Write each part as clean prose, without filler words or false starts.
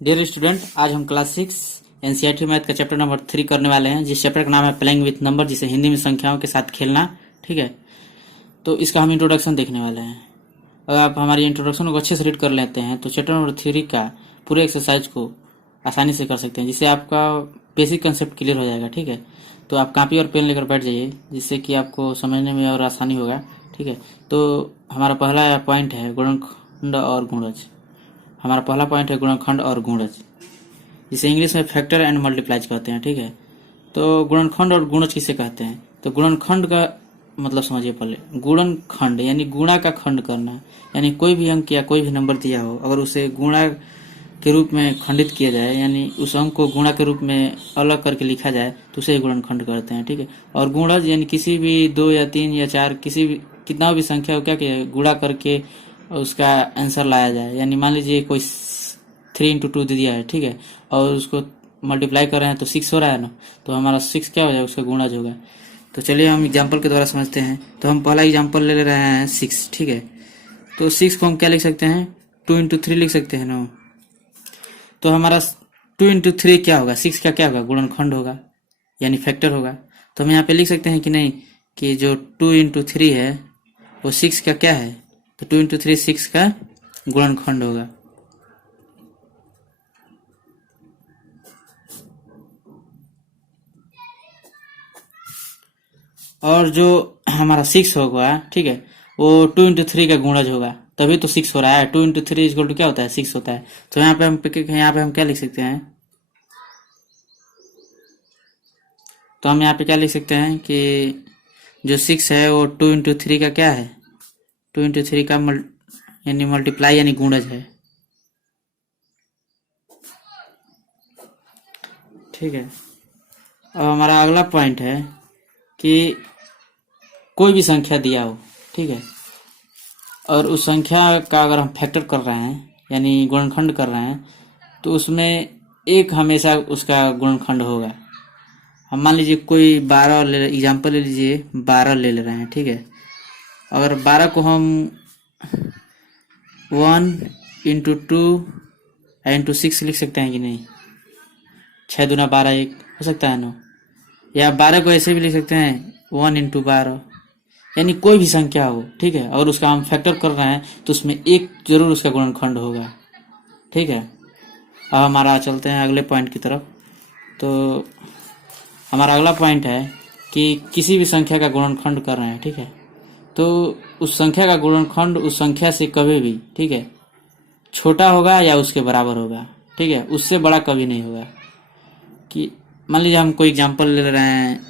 Dear student, आज हम class 6 NCERT math का चैप्टर नंबर 3 करने वाले हैं, जिस चैप्टर का नाम है प्लेइंग विथ नंबर, जिसे हिंदी में संख्याओं के साथ खेलना। ठीक है, तो इसका हम इंट्रोडक्शन देखने वाले हैं। अगर आप हमारी इंट्रोडक्शन को अच्छे से रीड कर लेते हैं तो चैप्टर नंबर 3 का पूरे एक्सरसाइज को आसानी से कर सकते हैं, जिससे आपका बेसिक कंसेप्ट क्लियर हो जाएगा। ठीक है, तो आप कॉपी और पेन लेकर बैठ जाइए, जिससे कि आपको समझने में और आसानी होगा। ठीक है, तो हमारा पहला पॉइंट है गुणनखंड और गुणज। हमारा पहला पॉइंट है गुणनखंड और गुणज, जिसे इंग्लिश में फैक्टर एंड मल्टीप्लाइज कहते हैं। ठीक है, तो गुणनखंड और गुणज किसे कहते हैं? तो गुणनखंड का मतलब समझिए पहले। गुणनखंड यानी गुणा का खंड करना, यानी कोई भी अंक या कोई भी नंबर दिया हो, अगर उसे गुणा के रूप में खंडित किया जाए, यानी उस अंक को गुणा के रूप में अलग करके लिखा जाए, तो उसे गुणनखंड कहते हैं। ठीक है, और गुणज यानी किसी भी 2 या 3 या 4 किसी भी कितना भी संख्या हो, क्या किया गुणा करके उसका आंसर लाया जाए। यानी मान लीजिए कोई 3 इंटू 2 दे दिया है, ठीक है, और उसको मल्टीप्लाई कर रहे हैं तो 6 हो रहा है ना, तो हमारा 6 क्या हो जाएगा, उसका गुणज होगा। तो चलिए हम एग्जाम्पल के द्वारा समझते हैं। तो हम पहला एग्जाम्पल ले रहे हैं 6। ठीक है, तो 6 को हम क्या लिख सकते हैं, 2 इंटू 3 लिख सकते हैं ना। तो हमारा 2 इंटू 3 क्या होगा, 6 का क्या होगा, गुणनखंड होगा, यानी फैक्टर होगा। तो हम यहाँ पे लिख सकते हैं कि नहीं, कि जो 2 इंटू 3 है वो 6 का क्या है, तो 2 इंटू 3 6 का गुणनखंड होगा। और जो हमारा 6 होगा, ठीक है, वो 2 इंटू 3 का गुणज होगा, तभी तो 6 हो रहा है। 2 इंटू 3 इक्वल टू क्या होता है, 6 होता है। तो यहाँ पे हम क्या लिख सकते हैं, तो हम यहाँ पे क्या लिख सकते हैं कि जो 6 है वो 2 इंटू 3 का क्या है, 2 इंटू 3 का यानी मल्टीप्लाई यानी गुणज है। ठीक है, अब हमारा अगला पॉइंट है कि कोई भी संख्या दिया हो, ठीक है, और उस संख्या का अगर हम फैक्टर कर रहे हैं यानी गुणनखंड कर रहे हैं, तो उसमें एक हमेशा उसका गुणनखंड होगा। हम मान लीजिए कोई 12 एग्जाम्पल ले लीजिए, 12 ले रहे हैं। ठीक है, अगर 12 को हम 1 इंटू 2 इंटू 6 लिख सकते हैं कि नहीं, 6 दूना 12 1 हो सकता है ना, या 12 को ऐसे भी लिख सकते हैं 1 इंटू 12, यानी कोई भी संख्या हो, ठीक है, और उसका हम फैक्टर कर रहे हैं तो उसमें एक जरूर उसका गुणनखंड होगा। ठीक है, अब हमारा चलते हैं अगले पॉइंट की तरफ। तो हमारा अगला पॉइंट है कि किसी भी संख्या का गुणनखंड कर रहे हैं, ठीक है, तो उस संख्या का गुणनखंड उस संख्या से कभी भी, ठीक है, छोटा होगा या उसके बराबर होगा। ठीक है, उससे बड़ा कभी नहीं होगा। कि मान लीजिए हम कोई एग्जाम्पल ले रहे हैं,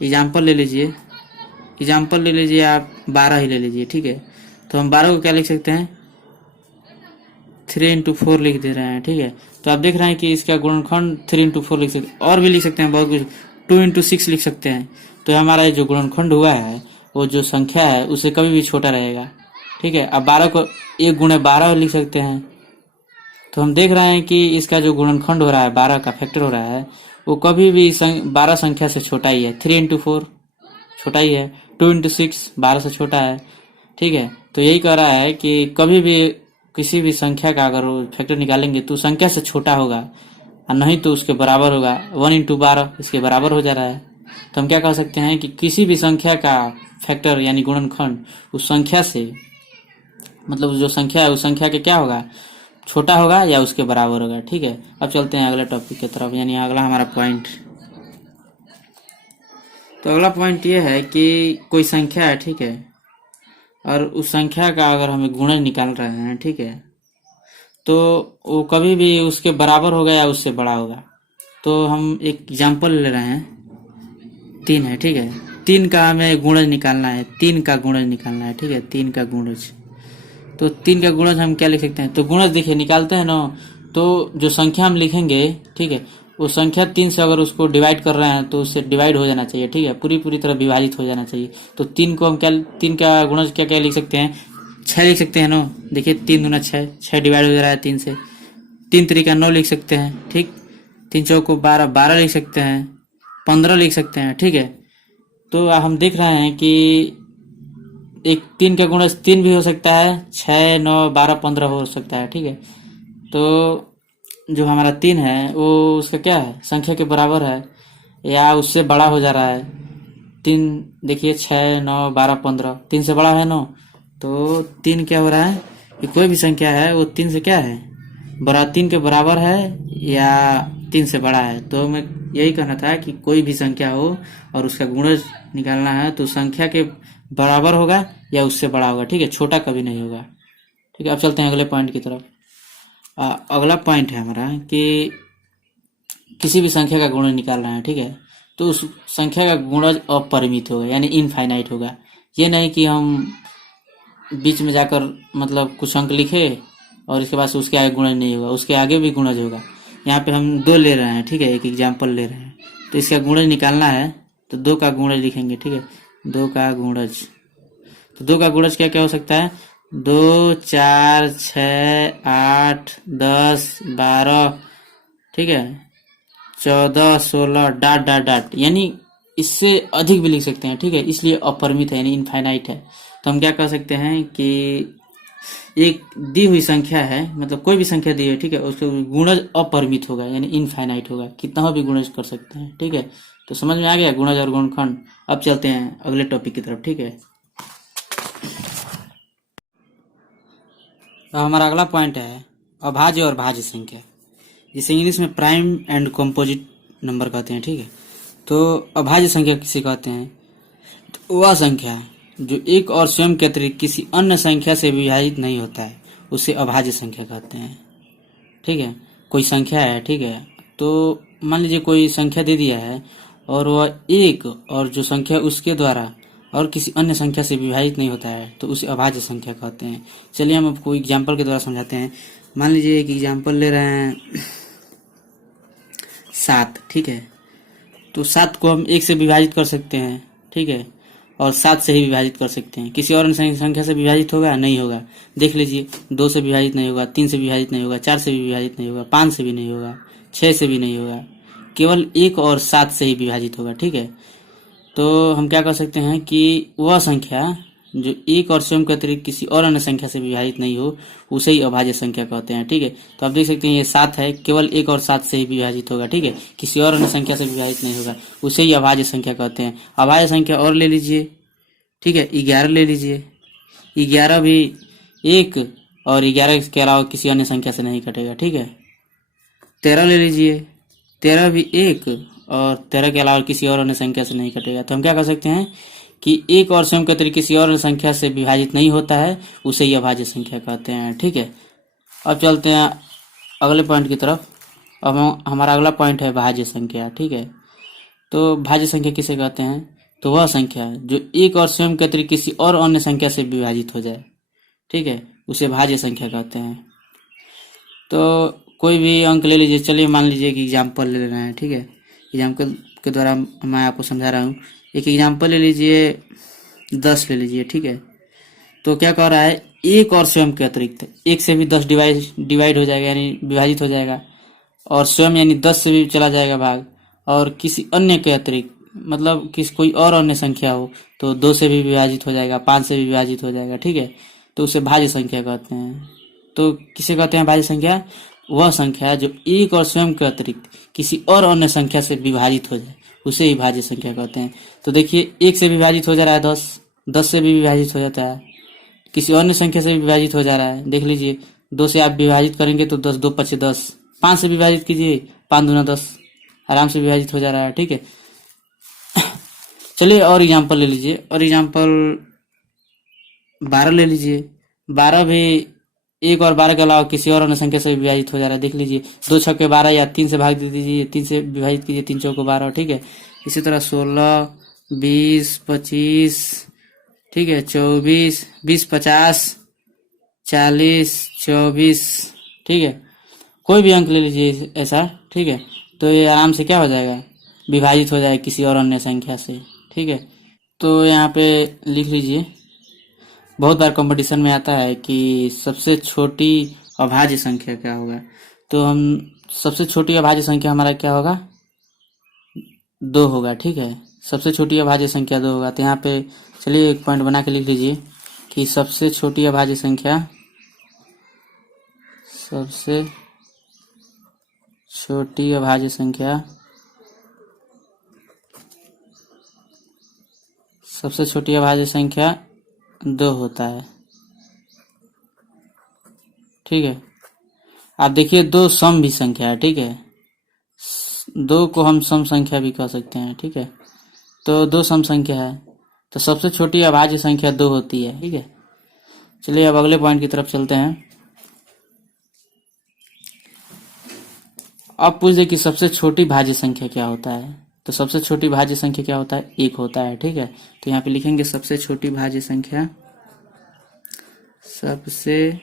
एग्जाम्पल ले लीजिए, एग्जाम्पल ले लीजिए आप 12 ही ले लीजिए। ठीक है, तो हम 12 को क्या लिख सकते हैं, 3 इंटू 4 लिख दे रहे हैं। ठीक है, तो आप देख रहे हैं कि इसका गुणनखंड 3 इंटू 4 लिख सकते हैं, और भी लिख सकते हैं बहुत कुछ, 2 इंटू 6 लिख सकते हैं। तो हमारा जो गुणनखंड हुआ है वो जो संख्या है उससे कभी भी छोटा रहेगा। ठीक है, अब 12 को 1 गुणे 12 लिख सकते हैं। तो हम देख रहे हैं कि इसका जो गुणनखंड हो रहा है, 12 का फैक्टर हो रहा है, वो कभी भी 12 संख्या से छोटा ही है। 3 इंटू 4 छोटा ही है, 2 इंटू 6 12 से छोटा है। ठीक है, तो यही कह रहा है कि कभी भी किसी भी संख्या का अगर वो फैक्टर निकालेंगे तो संख्या से छोटा होगा, और नहीं तो उसके बराबर होगा। 1 इंटू 12 इसके बराबर हो जा रहा है। तो हम क्या कह सकते हैं कि किसी भी संख्या का फैक्टर यानी गुणनखंड उस संख्या से, मतलब जो संख्या है उस संख्या के क्या होगा, छोटा होगा या उसके बराबर होगा। ठीक है, अब चलते हैं अगले टॉपिक की तरफ, यानी अगला हमारा पॉइंट। तो अगला पॉइंट ये है कि कोई संख्या है, ठीक है, और उस संख्या का अगर हमें गुणज निकाल रहे हैं, ठीक है, तो वो कभी भी उसके बराबर होगा या उससे बड़ा होगा। तो हम एक एग्जाम्पल ले रहे हैं, 3 है। ठीक है, 3 का हमें गुणज निकालना है, 3 का गुणज निकालना है। ठीक है, 3 का गुणज, तो 3 का गुणज हम क्या लिख सकते हैं, तो गुणज देखिए निकालते हैं ना, तो जो संख्या हम लिखेंगे, ठीक है, वो संख्या 3 से अगर उसको डिवाइड कर रहे हैं तो उससे डिवाइड हो जाना चाहिए। ठीक है, पूरी तरह विभाजित हो जाना चाहिए। तो 3 को हम क्या, 3 का गुणज क्या क्या लिख सकते हैं, 6 लिख सकते हैं ना। देखिए 3 दूना 6, 6 डिवाइड हो जा रहा है 3 से। 3 तरीका 9 लिख सकते हैं। ठीक, 3 चौको 12, 12 लिख सकते हैं, 15 लिख सकते हैं। ठीक है, तो हम देख रहे हैं कि एक 3 का गुणज 3 भी हो सकता है, 6 9 12 15 हो सकता है। ठीक है, तो जो हमारा 3 है वो उसका क्या है, संख्या के बराबर है या उससे बड़ा हो जा रहा है। 3 देखिए 6 9 12 15, 3 से बड़ा है 9, तो 3 क्या हो रहा है कि कोई भी संख्या है वो 3 से क्या है, 3 के बराबर है या 3 से बड़ा है। तो मैं यही कहना था कि कोई भी संख्या हो और उसका गुणज निकालना है तो संख्या के बराबर होगा या उससे बड़ा होगा, ठीक है, छोटा कभी नहीं होगा। ठीक है, अब चलते हैं अगले पॉइंट की तरफ। अगला पॉइंट है हमारा कि किसी भी संख्या का गुणज निकालना है, ठीक है, तो उस संख्या का गुणज अपरिमित होगा यानी इनफाइनाइट होगा। ये नहीं कि हम बीच में जाकर मतलब कुछ अंक लिखे और इसके बाद से उसके आगे गुणज नहीं होगा, उसके आगे भी गुणज होगा। यहाँ पे हम 2 ले रहे हैं, ठीक है, एक एग्जाम्पल ले रहे हैं, तो इसका गुणज निकालना है तो 2 का गुणज लिखेंगे, ठीक है, 2 का गुणज। तो 2 का गुणज क्या क्या हो सकता है, 2 4 6 8 10 12, ठीक है, 14 16 डाट डाट डाट, यानी इससे अधिक भी लिख सकते हैं, ठीक है, इसलिए अपरिमित है यानी इनफाइनाइट है। तो हम क्या कर सकते हैं कि एक दी हुई संख्या है, मतलब कोई भी संख्या दी है, ठीक है, उसका गुणज अपरिमित होगा यानी इनफाइनाइट होगा, कितना भी गुणज कर सकते हैं। ठीक है, तो समझ में आ गया गुणज और गुणनखंड। अब चलते हैं अगले टॉपिक की तरफ। ठीक है, अब हमारा अगला पॉइंट है अभाज्य और भाज्य संख्या, जिसे इंग्लिश में प्राइम एंड कंपोजिट नंबर कहते हैं। ठीक है, तो अभाज्य संख्या किसे कहते हैं, तो वह संख्या है जो एक और स्वयं के अतिरिक्त किसी अन्य संख्या से विभाजित नहीं होता है, उसे अभाज्य संख्या कहते हैं। ठीक है, कोई संख्या है, ठीक है, तो मान लीजिए कोई संख्या दे दिया है और वह एक और जो संख्या उसके द्वारा और किसी अन्य संख्या से विभाजित नहीं होता है, तो उसे अभाज्य संख्या कहते हैं। चलिए हम आपको एग्जाम्पल के द्वारा समझाते हैं। मान लीजिए एक एग्जाम्पल ले रहे हैं 7। ठीक है, तो 7 को हम 1 से विभाजित कर सकते हैं, ठीक है, और 7 से ही विभाजित कर सकते हैं। किसी और संख्या से विभाजित होगा, नहीं होगा। देख लीजिए, 2 से विभाजित नहीं होगा, 3 से विभाजित नहीं होगा, 4 से भी विभाजित नहीं होगा, 5 से भी नहीं होगा, 6 से भी नहीं होगा, केवल 1 और 7 से ही विभाजित होगा। ठीक है, तो हम क्या कर सकते हैं कि वह संख्या जो एक और स्वयं के अतिरिक्त किसी और अन्य संख्या से विभाजित नहीं हो, उसे ही अभाज्य संख्या कहते हैं। ठीक है, तो आप देख सकते हैं ये 7 है, केवल 1 और 7 से ही विभाजित होगा। ठीक है, किसी और अन्य संख्या से विभाजित नहीं होगा, उसे ही अभाज्य संख्या कहते हैं। अभाज्य संख्या और ले लीजिए, ठीक है, 11 ले लीजिए। 11 भी 1 और 11 के अलावा किसी अन्य संख्या से नहीं कटेगा। ठीक है, 13 ले लीजिए। 13 भी 1 और 13 के अलावा किसी और अन्य संख्या से नहीं कटेगा। तो हम क्या कर सकते हैं कि एक और स्वयं के अतिरिक्त किसी और संख्या से विभाजित नहीं होता है, उसे ही अभाज्य संख्या कहते हैं। ठीक है, अब चलते हैं अगले पॉइंट की तरफ। अब हमारा अगला पॉइंट है भाज्य संख्या। ठीक है, तो भाज्य संख्या किसे कहते हैं, तो वह संख्या है जो एक और स्वयं के अतिरिक्त किसी और अन्य संख्या से विभाजित हो जाए। ठीक है, उसे भाज्य संख्या कहते हैं। तो कोई भी अंक ले लीजिए। चलिए मान लीजिए कि एग्जाम्पल ले रहे हैं। ठीक है, एग्जाम्पल के द्वारा मैं आपको समझा रहा हूँ। एक एग्जाम्पल ले लीजिए, 10 ले लीजिए। ठीक है, तो क्या कह रहा है, एक और स्वयं के अतिरिक्त 1 से भी 10 डिवाइड हो जाएगा यानी विभाजित हो जाएगा, और स्वयं यानी 10 से भी चला जाएगा भाग, और किसी अन्य के अतिरिक्त मतलब किसी कोई और अन्य संख्या हो तो 2 से भी विभाजित हो जाएगा, 5 से भी विभाजित हो जाएगा। ठीक है, तो उसे भाज्य संख्या कहते हैं। तो किसे कहते हैं भाज्य संख्या, वह संख्या जो एक और स्वयं के अतिरिक्त किसी और अन्य संख्या से विभाजित हो जाए, उसे ही भाज्य संख्या कहते हैं। तो देखिए, 1 से विभाजित हो जा रहा है 10, 10 से भी विभाजित हो जाता है, किसी अन्य संख्या से भी विभाजित हो जा रहा है। देख लीजिए, 2 से आप विभाजित करेंगे तो 10 2 5 10, 5 से विभाजित कीजिए, 5 दूना 10, आराम से विभाजित हो जा रहा है। ठीक है, चलिए और एग्जाम्पल ले लीजिए, और एग्जाम्पल 12 ले लीजिए। 12 भी 1 और 12 के अलावा किसी और अन्य संख्या से विभाजित हो जा रहा है। देख लीजिए, 2 छक्के 12 या 3 से भाग दे दीजिए, 3 से विभाजित कीजिए, 3 चौको 12। ठीक है, इसी तरह 16 20 25, ठीक है, 24 20 50 40 24। ठीक है, कोई भी अंक ले लीजिए ऐसा। ठीक है, तो ये आराम से क्या हो जाएगा, विभाजित हो जाएगा किसी और अन्य संख्या से। ठीक है, तो यहाँ पे लिख लीजिए, बहुत बार कंपटीशन में आता है कि सबसे छोटी अभाज्य संख्या क्या होगा, तो हम सबसे छोटी अभाज्य संख्या हमारा क्या होगा, 2 होगा। ठीक है, सबसे छोटी अभाज्य संख्या 2 होगा। तो यहाँ पे चलिए एक पॉइंट बना के लिख लीजिए कि सबसे छोटी अभाज्य संख्या, सबसे छोटी अभाज्य संख्या सबसे छोटी अभाज्य संख्या 2 होता है। ठीक है, आप देखिए 2 सम भी संख्या है। ठीक है, 2 को हम सम संख्या भी कह सकते हैं। ठीक है, तो 2 सम संख्या है, तो सबसे छोटी अभाज्य संख्या 2 होती है। ठीक है, चलिए अब अगले पॉइंट की तरफ चलते हैं। अब पूछ दे कि सबसे छोटी भाज्य संख्या क्या होता है, तो सबसे छोटी भाज्य संख्या क्या होता है, 1 होता है। ठीक है, तो यहाँ पे लिखेंगे सबसे छोटी भाज्य संख्या, सबसे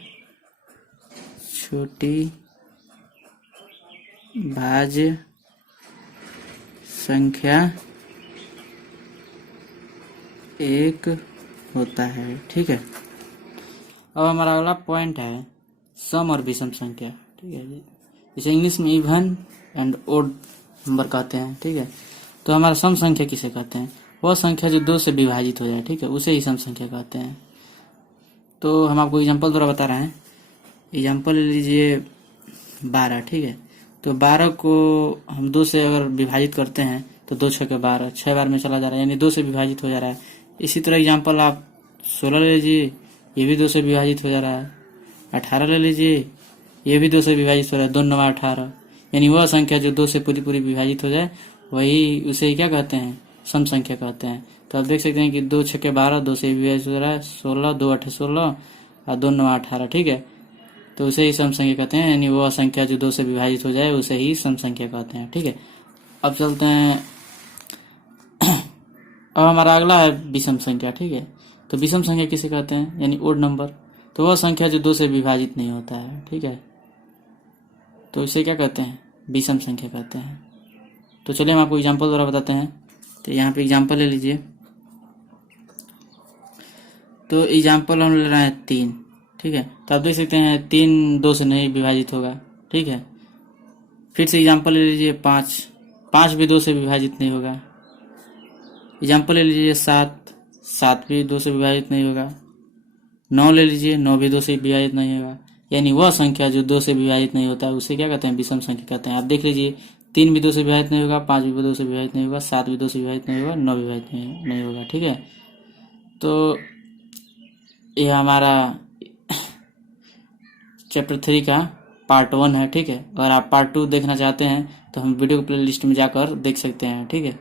छोटी भाज्य संख्या 1 होता है। ठीक है, अब हमारा अगला पॉइंट है सम और विषम संख्या। ठीक है जी, इसे इंग्लिश में इवन एंड ओड नंबर कहते हैं। ठीक है, तो हमारा सम संख्या किसे कहते हैं, वह संख्या जो 2 से विभाजित हो जाए। ठीक है, उसे ही सम संख्या कहते हैं। तो हम आपको एग्जांपल द्वारा बता रहे हैं। एग्जांपल ले लीजिए 12। ठीक है, तो 12 को हम 2 से अगर विभाजित करते हैं तो 2 6 के 12, 6 बार में चला जा रहा है, यानी 2 से विभाजित हो जा रहा है। इसी तरह एग्जांपल आप 16 ले लीजिए, ये भी 2 से विभाजित हो जा रहा है। 18 ले लीजिए, ये भी 2 से विभाजित हो रहा है, 2 9 18, यानी वह संख्या जो 2 से पूरी पूरी विभाजित हो जाए वही उसे क्या कहते हैं, सम संख्या कहते हैं। तो आप देख सकते हैं कि 2 6 के 12, 2 से विभाजित हो रहा है, 16, 2 8 16 और 2 9 18। ठीक है, तो उसे ही सम संख्या कहते हैं, यानी वह संख्या जो 2 से विभाजित हो जाए उसे ही सम संख्या कहते हैं। ठीक है, अब चलते हैं। अब हमारा अगला है विषम संख्या। ठीक है, तो विषम संख्या किसे कहते हैं, यानी ओड नंबर, तो वह संख्या जो 2 से विभाजित नहीं होता है। ठीक है, तो इसे क्या कहते हैं, विषम संख्या कहते हैं। तो चलिए हम आपको एग्जांपल द्वारा बताते हैं। तो यहाँ पे एग्जांपल ले लीजिए। तो एग्जांपल हम ले रहे हैं 3। ठीक है, तो आप देख सकते हैं 3 2 से नहीं विभाजित होगा। ठीक है, फिर से एग्जांपल ले लीजिए 5, 5 भी 2 से विभाजित नहीं होगा। एग्जांपल ले लीजिए 7, 7 भी 2 से विभाजित नहीं होगा। 9 ले लीजिए, 9 भी 2 से विभाजित नहीं होगा। यानी वह संख्या जो 2 से विभाजित नहीं होता है उसे क्या कहते हैं, विषम संख्या कहते हैं। आप देख लीजिए 3 भी 2 से विभाजित नहीं होगा, 5 भी 2 से विभाजित नहीं होगा, 7 भी 2 से विभाजित नहीं होगा, 9 भी विभाजित नहीं होगा। ठीक है, तो यह हमारा चैप्टर 3 का पार्ट 1 है। ठीक है, अगर आप पार्ट 2 देखना चाहते हैं तो हम वीडियो प्ले लिस्ट में जाकर देख सकते हैं। ठीक है।